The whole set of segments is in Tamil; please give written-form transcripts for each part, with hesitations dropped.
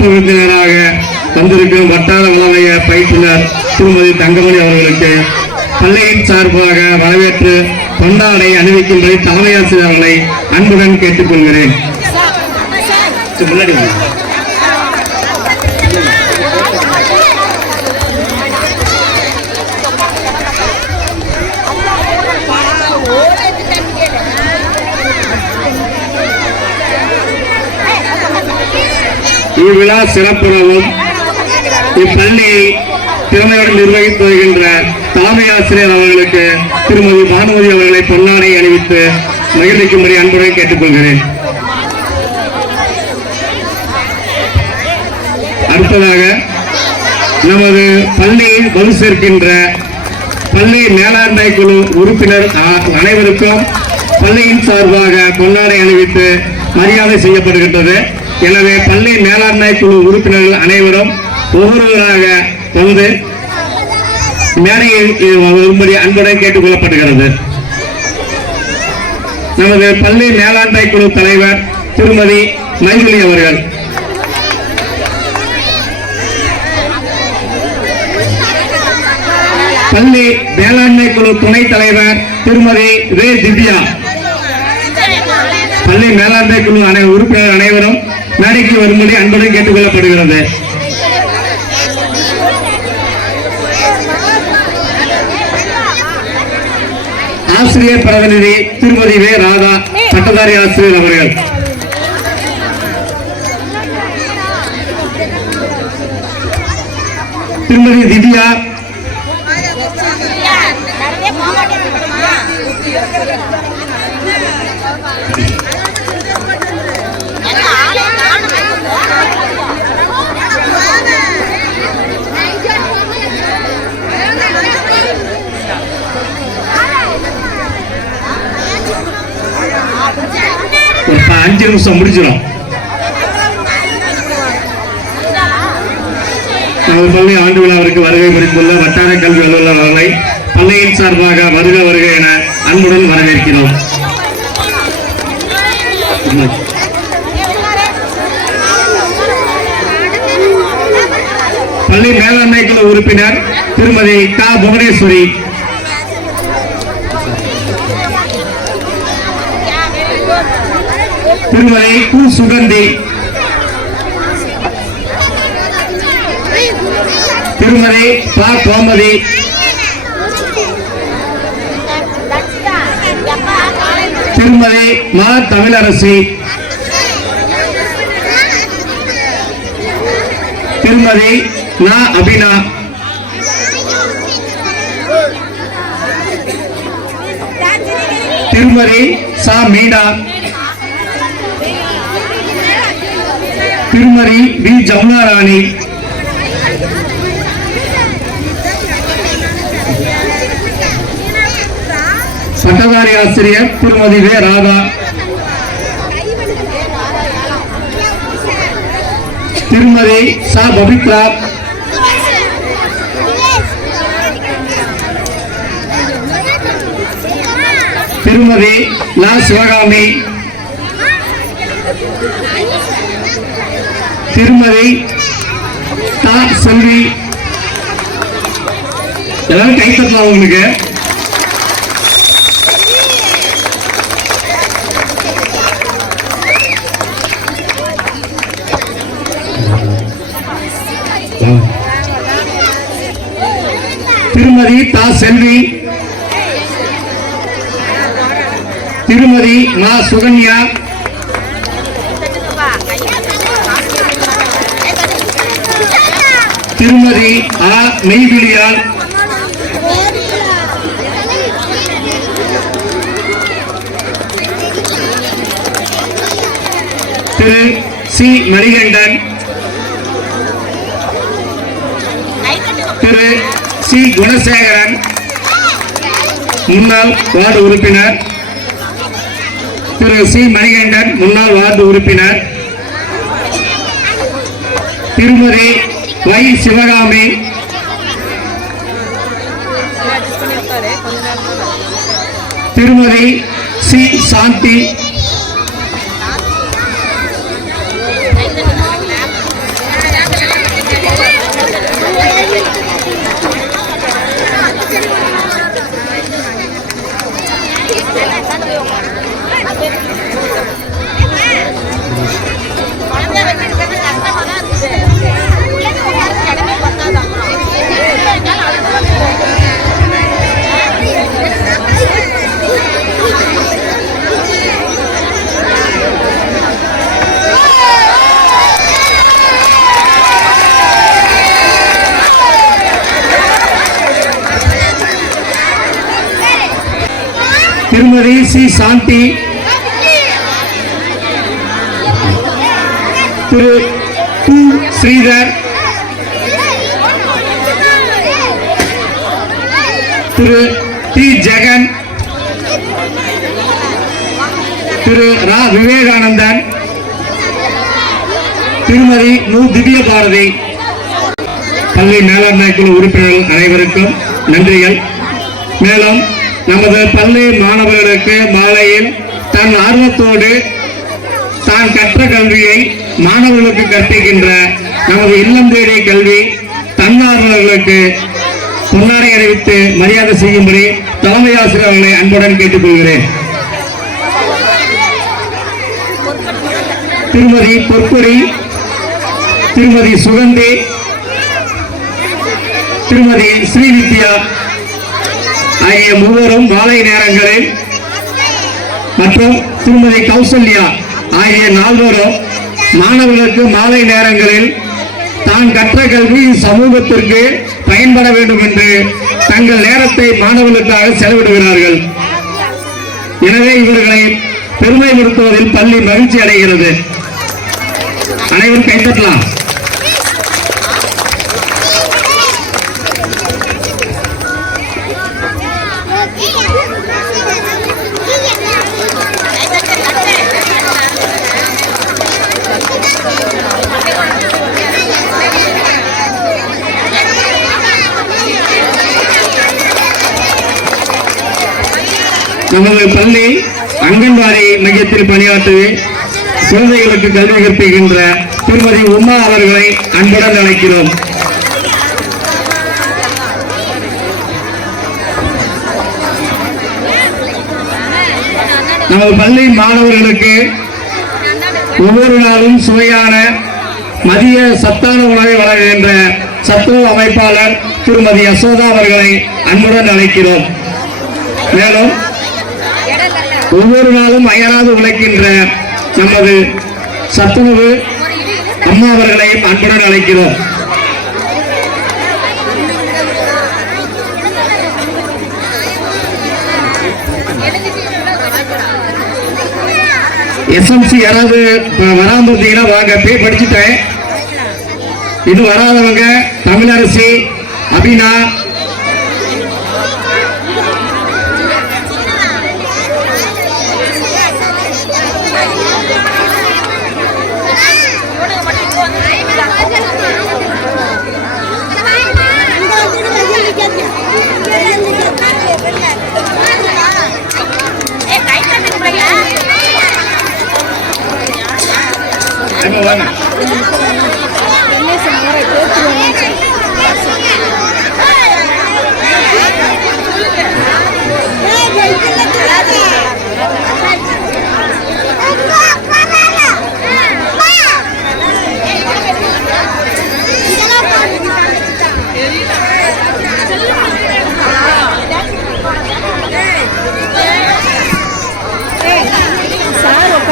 விருந்தினராக வந்திருக்கும் வட்டார வளமைய பயிற்றுனர் திருமதி தங்கமணி அவர்களுக்கு பள்ளியின் சார்பாக வரவேற்று பொன்னாடை அணிவிக்கும்படி தலைமை ஆசிரியர் அவர்களை அன்புடன் கேட்டுக்கொள்கிறேன். இவ்விழா சிறப்புறவும் இப்பள்ளியை திறமையுடன் நிர்வகித்து வருகின்ற தலைமை ஆசிரியர் அவர்களுக்கு திருமதி பானுமதி அவர்களை பொன்னாடை அணிவித்து மகிழ்விக்கும்படி அன்புடன் கேட்டுக்கொள்கிறேன். அடுத்ததாக நமது பள்ளியில் வலு சேர்க்கின்ற பள்ளி மேலாண்மை குழு உறுப்பினர் அனைவருக்கும் பள்ளியின் சார்பாக பொன்னாடை அணிவித்து மரியாதை செய்யப்படுகின்றது. எனவே பள்ளி மேலாண்மை குழு உறுப்பினர்கள் அனைவரும் ஒவ்வொருவராக வந்து மேடையில் வரும்படி அன்புடன் கேட்டுக் கொள்ளப்படுகிறது. நமது பள்ளி மேலாண்மை குழு தலைவர் திருமதி மைதிலி அவர்கள், பள்ளி மேலாண்மை குழு துணைத் தலைவர் திருமதி ரே திவ்யா, பள்ளி மேலாண்மை குழு உறுப்பினர் அனைவரும் மேடைக்கு வரும்படி அன்புடன் கேட்டுக் கொள்ளப்படுகிறது. ஆசிரியர் பிரதிநிதி திருமதி வே ராதா பட்டதாரி ஆசிரியர் அவர்கள், திருமதி திவ்யா, ஒரு 5 நிமிஷம் முடிச்சிடும். நமது பள்ளி ஆண்டு விழாவிற்கு வருகை புரிந்துள்ள வட்டார கல்வி அலுவலர் அவர்களை பள்ளியின் சார்பாக வருக வருக என அன்புடன் வரவேற்கிறோம். பள்ளி மேலாண்மை குழு உறுப்பினர் திருமதி கா புவனேஸ்வரி, திருமதி கு சுகந்தி, திருமதி பா கோமதி, திருமதி மா தமிழரசி, திருமதி நா அபினா, திருமதி சா மீனா, திருமதி வி ஜமுனா ராணி, பட்டதாரி ஆசிரியர் திருமதி வே ராதா, திருமதி சா பபித்ரா, திருமதி லா சிவகாமி, திருமதி தா செல்வி. எல்லாரும் கை தட்டலாம். உங்களுக்கு திருமதி தா செல்வி, திருமதி மா சுகன்யா, திருமதி ஆ மெய்விழியால், திரு சி மணிகண்டன், திரு சி குணசேகரன் முன்னாள் வார்டு உறுப்பினர், திரு சி மணிகண்டன் முன்னாள் வார்டு உறுப்பினர், திருமதி வை சிவகாமி, திருமதி சி சாந்தி, திருமதி சி சாந்தி, திரு கு ஸ்ரீதர், திரு டி ஜெகன், திரு ரா விவேகானந்தன், திருமதி மு திவ்ய பாரதி. பள்ளி மேலாண்மை குழு உறுப்பினர்கள் அனைவருக்கும் நன்றிகள். மேலும் நமது பள்ளி மாணவர்களுக்கு மாலையில் தன் ஆர்வத்தோடு தான் கற்ற கல்வியை மாணவர்களுக்கு கற்பிக்கின்ற நமது இல்லம் தேடிய கல்வி தன்னார்வலர்களுக்கு பொன்னாடை அறிவித்து மரியாதை செய்யும்படி தலைமை ஆசிரியர் அவர்களை அன்புடன் கேட்டுக்கொள்கிறேன். திருமதி பொற்கொடி, திருமதி சுகந்தி, திருமதி ஸ்ரீவித்யா ஆகிய மூவரும் மாலை நேரங்களில் மற்றும் திருமதி கௌசல்யா ஆகிய நால்வரும் மாணவர்களுக்கு மாலை நேரங்களில் தான் கற்ற கல்வி சமூகத்திற்கு பயன்பட வேண்டும் என்று தங்கள் நேரத்தை மாணவர்களுக்காக செலவிடுகிறார்கள். எனவே இவர்களை பெருமைப்படுத்துவதில் பள்ளி மகிழ்ச்சி அடைகிறது. அனைவரும் கைத்தட்டலாம். நமது பள்ளி அங்கன்வாடி மையத்தில் பணியாற்றி குழந்தைகளுக்கு கல்வி கற்பிக்கின்ற திருமதி உமா அவர்களை அன்புடன் அழைக்கிறோம். நமது பள்ளி மாணவர்களுக்கு ஒவ்வொரு நாளும் சுவையான மதிய சத்தான உணவை வழங்குகின்ற சத்துணவு அமைப்பாளர் திருமதி யசோதா அவர்களை அன்புடன் அழைக்கிறோம். மேலும் ஒவ்வொரு நாளும் அயராது உழைக்கின்ற நமது சத்துணவு அம்மா அவர்களையும் அன்புடன் அழைக்கிறோம். எஸ்எம்சி யாராவது வராம இருந்தீங்கன்னா வாங்க, போய் படிச்சுட்டேன். இது வராதவங்க தமிழரசி, அபினா,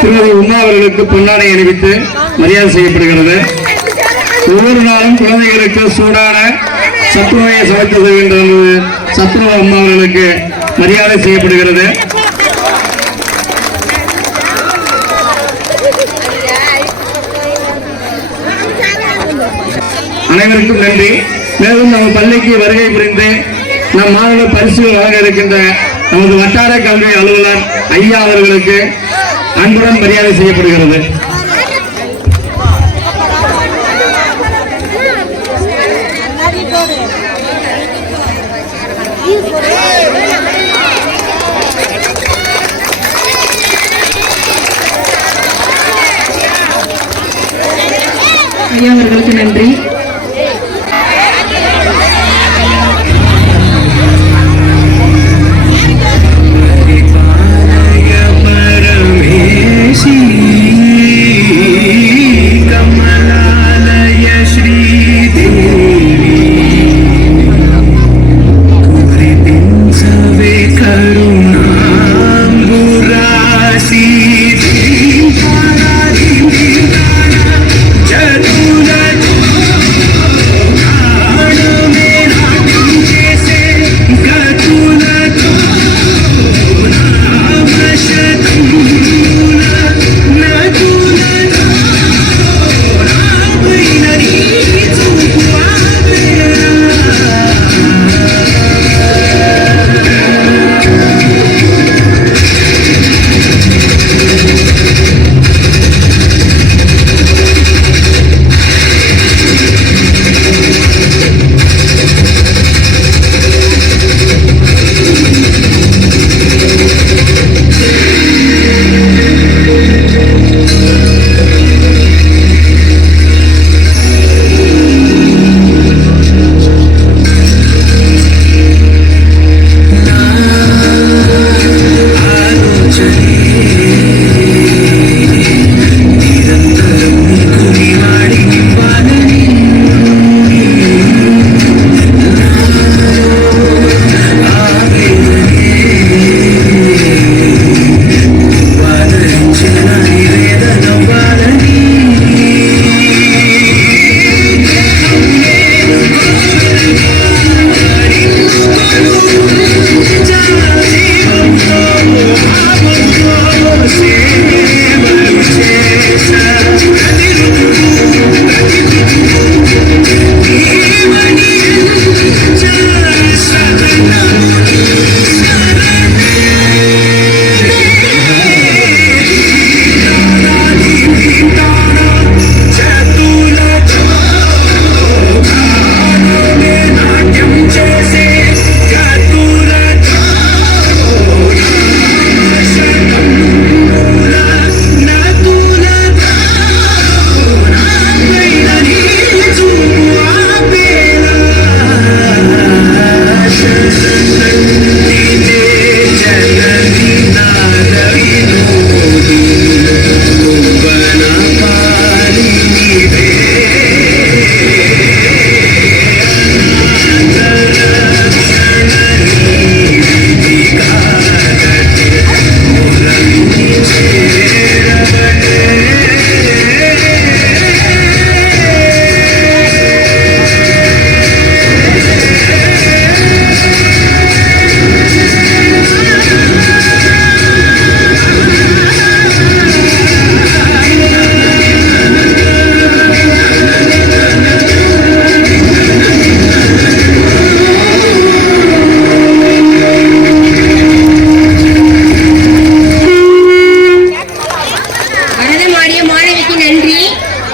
திருமதி உமா அவர்களுக்கு பொன்னாடை அணிவித்து மரியாதை செய்யப்படுகிறது. ஒவ்வொரு நாளும் குழந்தைகளுக்கு சூடான சத்துணவை சமைத்து தருகின்ற சத்துணவு அம்மா அவர்களுக்கு மரியாதை செய்யப்படுகிறது. அனைவருக்கும் நன்றி. மேலும் நம்ம பள்ளிக்கு வருகை புரிந்து நம் மாணவர் பரிசுகள் வழங்க இருக்கின்ற நமது வட்டார கல்வி அலுவலர் ஐயா அவர்களுக்கு அன்புடன் மரியாதை செய்யப்படுகிறது. ஐயா அவர்களுக்கு நன்றி.